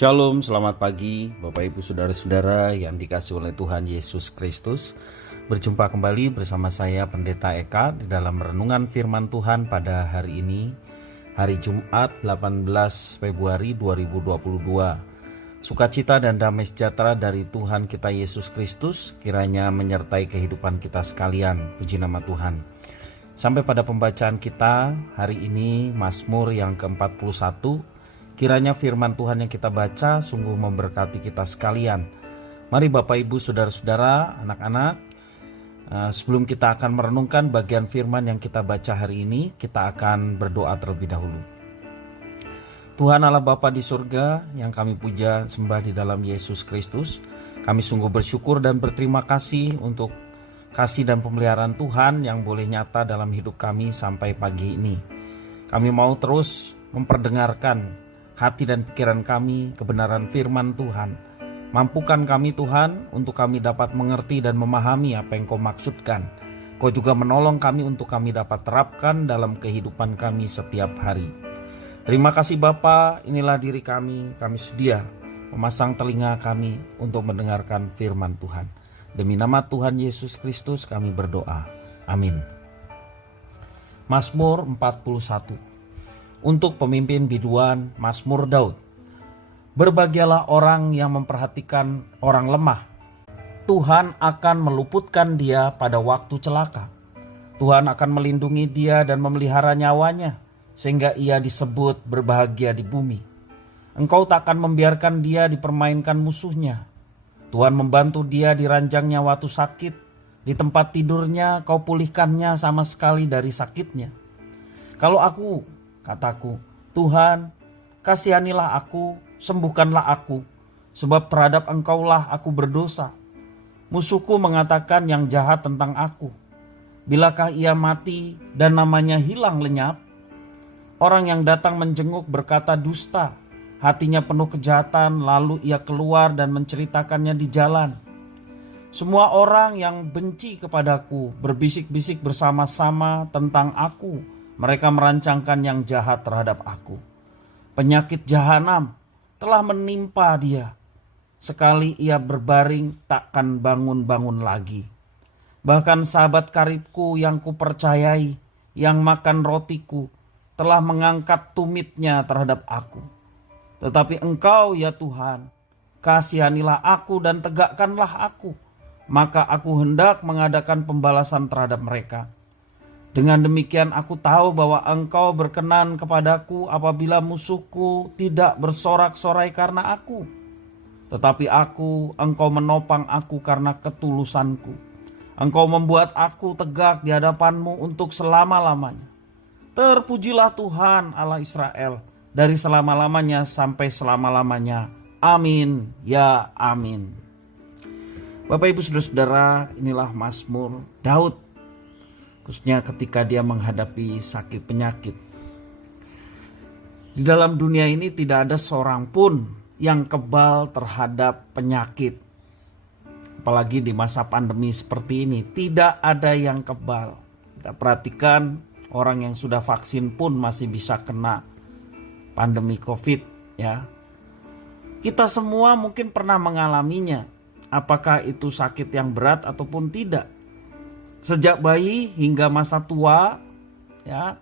Shalom, selamat pagi Bapak Ibu Saudara-saudara yang dikasihi oleh Tuhan Yesus Kristus. Berjumpa kembali bersama saya Pendeta Eka di dalam renungan firman Tuhan pada hari ini, hari Jumat 18 Februari 2022. Sukacita dan damai sejahtera dari Tuhan kita Yesus Kristus kiranya menyertai kehidupan kita sekalian. Puji nama Tuhan. Sampai pada pembacaan kita hari ini, Mazmur yang ke-41. Kiranya firman Tuhan yang kita baca sungguh memberkati kita sekalian. Mari Bapak Ibu Saudara-saudara, anak-anak, sebelum kita akan merenungkan bagian firman yang kita baca hari ini, kita akan berdoa terlebih dahulu. Tuhan Allah Bapa di surga yang kami puja sembah di dalam Yesus Kristus, kami sungguh bersyukur dan berterima kasih untuk kasih dan pemeliharaan Tuhan yang boleh nyata dalam hidup kami sampai pagi ini. Kami mau terus memperdengarkan hati dan pikiran kami kebenaran firman Tuhan. Mampukan kami Tuhan untuk kami dapat mengerti dan memahami apa yang Kau maksudkan. Kau juga menolong kami untuk kami dapat terapkan dalam kehidupan kami setiap hari. Terima kasih Bapa, inilah diri kami sedia memasang telinga kami untuk mendengarkan firman Tuhan. Demi nama Tuhan Yesus Kristus kami berdoa. Amin. Mazmur 41. Untuk pemimpin biduan, Mazmur Daud. Berbahagialah orang yang memperhatikan orang lemah. Tuhan akan meluputkan dia pada waktu celaka. Tuhan akan melindungi dia dan memelihara nyawanya, sehingga ia disebut berbahagia di bumi. Engkau tak akan membiarkan dia dipermainkan musuhnya. Tuhan membantu dia di ranjangnya waktu sakit. Di tempat tidurnya kau pulihkannya sama sekali dari sakitnya. Kalau aku, kataku, Tuhan, kasihanilah aku, sembuhkanlah aku, sebab terhadap Engkaulah aku berdosa. Musuhku mengatakan yang jahat tentang aku. Bilakah ia mati dan namanya hilang lenyap? Orang yang datang menjenguk berkata dusta, hatinya penuh kejahatan, lalu ia keluar dan menceritakannya di jalan. Semua orang yang benci kepadaku berbisik-bisik bersama-sama tentang aku. Mereka merancangkan yang jahat terhadap aku. Penyakit jahanam telah menimpa dia. Sekali ia berbaring takkan bangun-bangun lagi. Bahkan sahabat karibku yang kupercayai, yang makan rotiku, telah mengangkat tumitnya terhadap aku. Tetapi Engkau ya Tuhan, kasihanilah aku dan tegakkanlah aku. Maka aku hendak mengadakan pembalasan terhadap mereka. Dengan demikian aku tahu bahwa Engkau berkenan kepadaku apabila musuhku tidak bersorak-sorai karena aku. Tetapi Engkau menopang aku karena ketulusanku. Engkau membuat aku tegak di hadapan-Mu untuk selama-lamanya. Terpujilah Tuhan Allah Israel dari selama-lamanya sampai selama-lamanya. Amin, ya amin. Bapak Ibu Saudara-saudara, inilah Mazmur Daud. Khususnya ketika dia menghadapi sakit penyakit. Di dalam dunia ini tidak ada seorang pun yang kebal terhadap penyakit. Apalagi di masa pandemi seperti ini, tidak ada yang kebal. Kita perhatikan orang yang sudah vaksin pun masih bisa kena pandemi COVID, ya. Kita semua mungkin pernah mengalaminya. Apakah itu sakit yang berat ataupun tidak? Sejak bayi hingga masa tua, ya,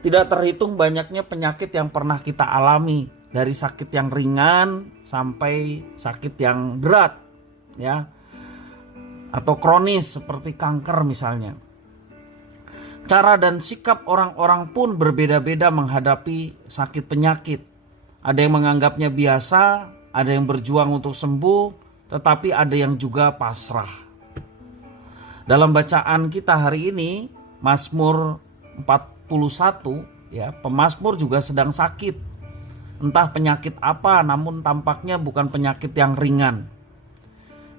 tidak terhitung banyaknya penyakit yang pernah kita alami, dari sakit yang ringan sampai sakit yang berat, ya, atau kronis seperti kanker misalnya. Cara dan sikap orang-orang pun berbeda-beda menghadapi sakit penyakit. Ada yang menganggapnya biasa, ada yang berjuang untuk sembuh, tetapi ada yang juga pasrah. Dalam bacaan kita hari ini, Mazmur 41, ya, pemazmur juga sedang sakit. Entah penyakit apa, namun tampaknya bukan penyakit yang ringan.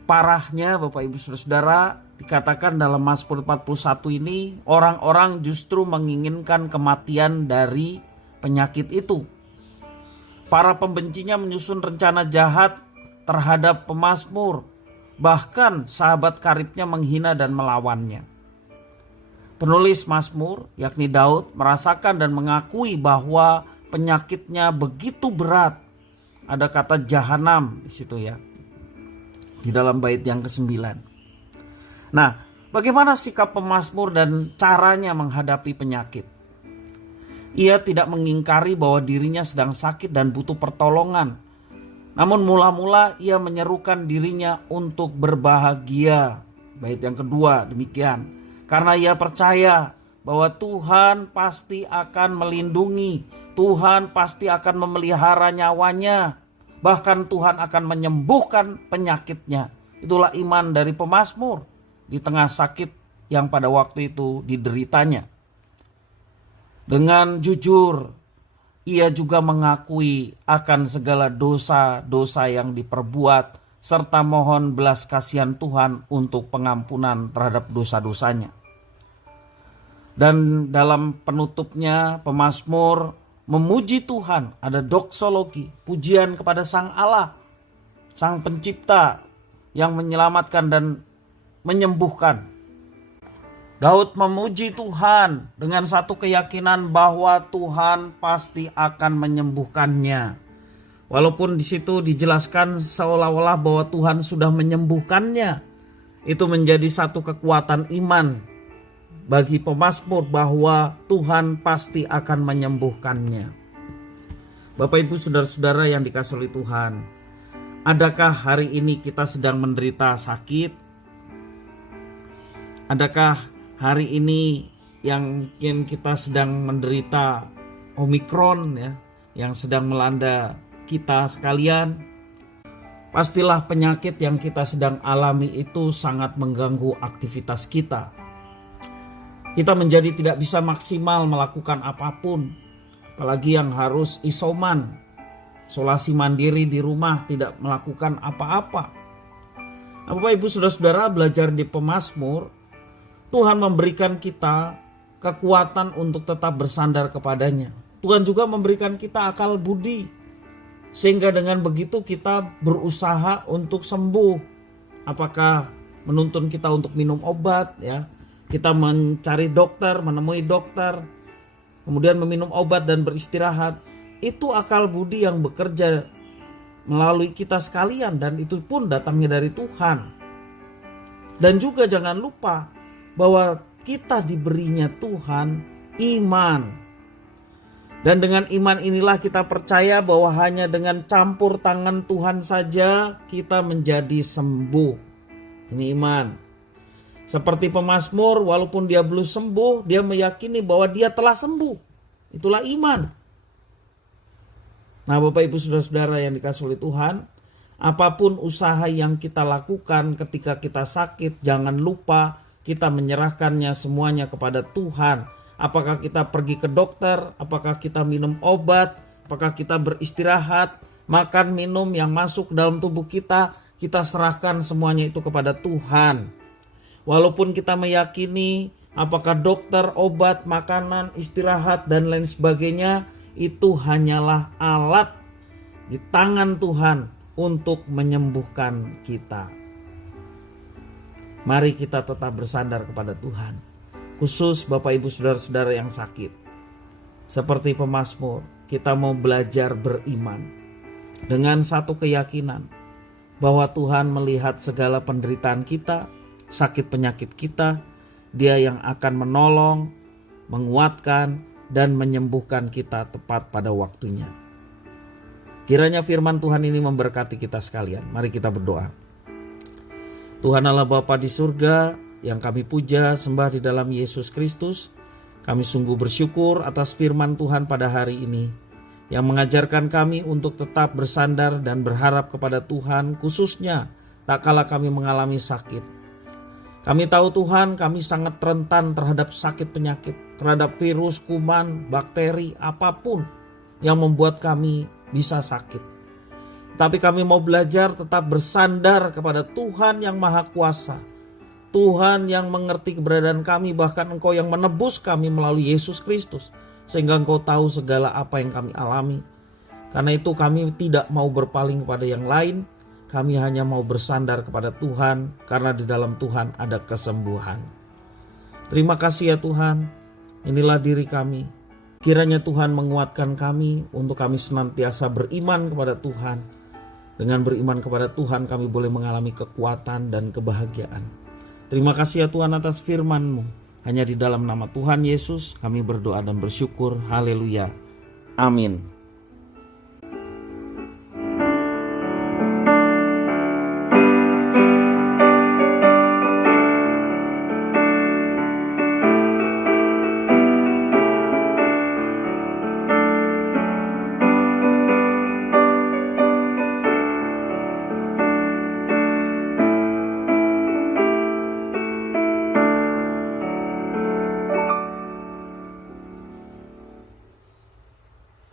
Parahnya Bapak Ibu Saudara, dikatakan dalam Mazmur 41 ini, orang-orang justru menginginkan kematian dari penyakit itu. Para pembencinya menyusun rencana jahat terhadap pemazmur. Bahkan sahabat karibnya menghina dan melawannya. Penulis Mazmur, yakni Daud, merasakan dan mengakui bahwa penyakitnya begitu berat. Ada kata jahanam di situ ya, di dalam bait yang ke-9. Nah, bagaimana sikap pemazmur dan caranya menghadapi penyakit? Ia tidak mengingkari bahwa dirinya sedang sakit dan butuh pertolongan. Namun mula-mula ia menyerukan dirinya untuk berbahagia. Bait yang kedua demikian. Karena ia percaya bahwa Tuhan pasti akan melindungi, Tuhan pasti akan memelihara nyawanya, bahkan Tuhan akan menyembuhkan penyakitnya. Itulah iman dari pemazmur di tengah sakit yang pada waktu itu dideritanya. Dengan jujur ia juga mengakui akan segala dosa-dosa yang diperbuat serta mohon belas kasihan Tuhan untuk pengampunan terhadap dosa-dosanya. Dan dalam penutupnya pemazmur memuji Tuhan, ada doksologi, pujian kepada Sang Allah, Sang Pencipta yang menyelamatkan dan menyembuhkan. Daud memuji Tuhan dengan satu keyakinan bahwa Tuhan pasti akan menyembuhkannya. Walaupun di situ dijelaskan seolah-olah bahwa Tuhan sudah menyembuhkannya. Itu menjadi satu kekuatan iman bagi pemazmur bahwa Tuhan pasti akan menyembuhkannya. Bapak Ibu saudara-saudara yang dikasihi oleh Tuhan, adakah hari ini kita sedang menderita sakit? Adakah hari ini yang mungkin kita sedang menderita Omikron ya, yang sedang melanda kita sekalian? Pastilah penyakit yang kita sedang alami itu sangat mengganggu aktivitas kita. Kita menjadi tidak bisa maksimal melakukan apapun, apalagi yang harus isoman, isolasi mandiri di rumah, tidak melakukan apa-apa. Nah, Bapak Ibu saudara-saudara, belajar di pemazmur, Tuhan memberikan kita kekuatan untuk tetap bersandar kepadanya. Tuhan juga memberikan kita akal budi, sehingga dengan begitu kita berusaha untuk sembuh. Apakah menuntun kita untuk minum obat ya, kita mencari dokter, menemui dokter, kemudian meminum obat dan beristirahat. Itu akal budi yang bekerja melalui kita sekalian, dan itu pun datangnya dari Tuhan. Dan juga jangan lupa bahwa kita diberinya Tuhan iman. Dan dengan iman inilah kita percaya bahwa hanya dengan campur tangan Tuhan saja kita menjadi sembuh. Ini iman. Seperti pemazmur, walaupun dia belum sembuh, dia meyakini bahwa dia telah sembuh. Itulah iman. Nah, Bapak Ibu saudara-saudara yang dikasihi oleh Tuhan, apapun usaha yang kita lakukan ketika kita sakit, jangan lupa kita menyerahkannya semuanya kepada Tuhan. Apakah kita pergi ke dokter, apakah kita minum obat, apakah kita beristirahat, makan minum yang masuk dalam tubuh kita serahkan semuanya itu kepada Tuhan. Walaupun kita meyakini apakah dokter, obat, makanan, istirahat dan lain sebagainya itu hanyalah alat di tangan Tuhan untuk menyembuhkan kita. Mari kita tetap bersandar kepada Tuhan. Khusus Bapak Ibu saudara-saudara yang sakit. Seperti pemazmur, kita mau belajar beriman. Dengan satu keyakinan bahwa Tuhan melihat segala penderitaan kita, sakit penyakit kita. Dia yang akan menolong, menguatkan, dan menyembuhkan kita tepat pada waktunya. Kiranya firman Tuhan ini memberkati kita sekalian. Mari kita berdoa. Tuhan Allah Bapa di surga, yang kami puja sembah di dalam Yesus Kristus, kami sungguh bersyukur atas firman Tuhan pada hari ini, yang mengajarkan kami untuk tetap bersandar dan berharap kepada Tuhan, khususnya tak kala kami mengalami sakit. Kami tahu Tuhan, kami sangat rentan terhadap sakit penyakit, terhadap virus, kuman, bakteri, apapun yang membuat kami bisa sakit. Tapi kami mau belajar tetap bersandar kepada Tuhan yang Maha Kuasa. Tuhan yang mengerti keberadaan kami, bahkan Engkau yang menebus kami melalui Yesus Kristus. Sehingga Engkau tahu segala apa yang kami alami. Karena itu kami tidak mau berpaling kepada yang lain. Kami hanya mau bersandar kepada Tuhan, karena di dalam Tuhan ada kesembuhan. Terima kasih ya Tuhan, inilah diri kami. Kiranya Tuhan menguatkan kami untuk kami senantiasa beriman kepada Tuhan. Dengan beriman kepada Tuhan kami boleh mengalami kekuatan dan kebahagiaan. Terima kasih ya Tuhan atas firman-Mu. Hanya di dalam nama Tuhan Yesus kami berdoa dan bersyukur. Haleluya. Amin.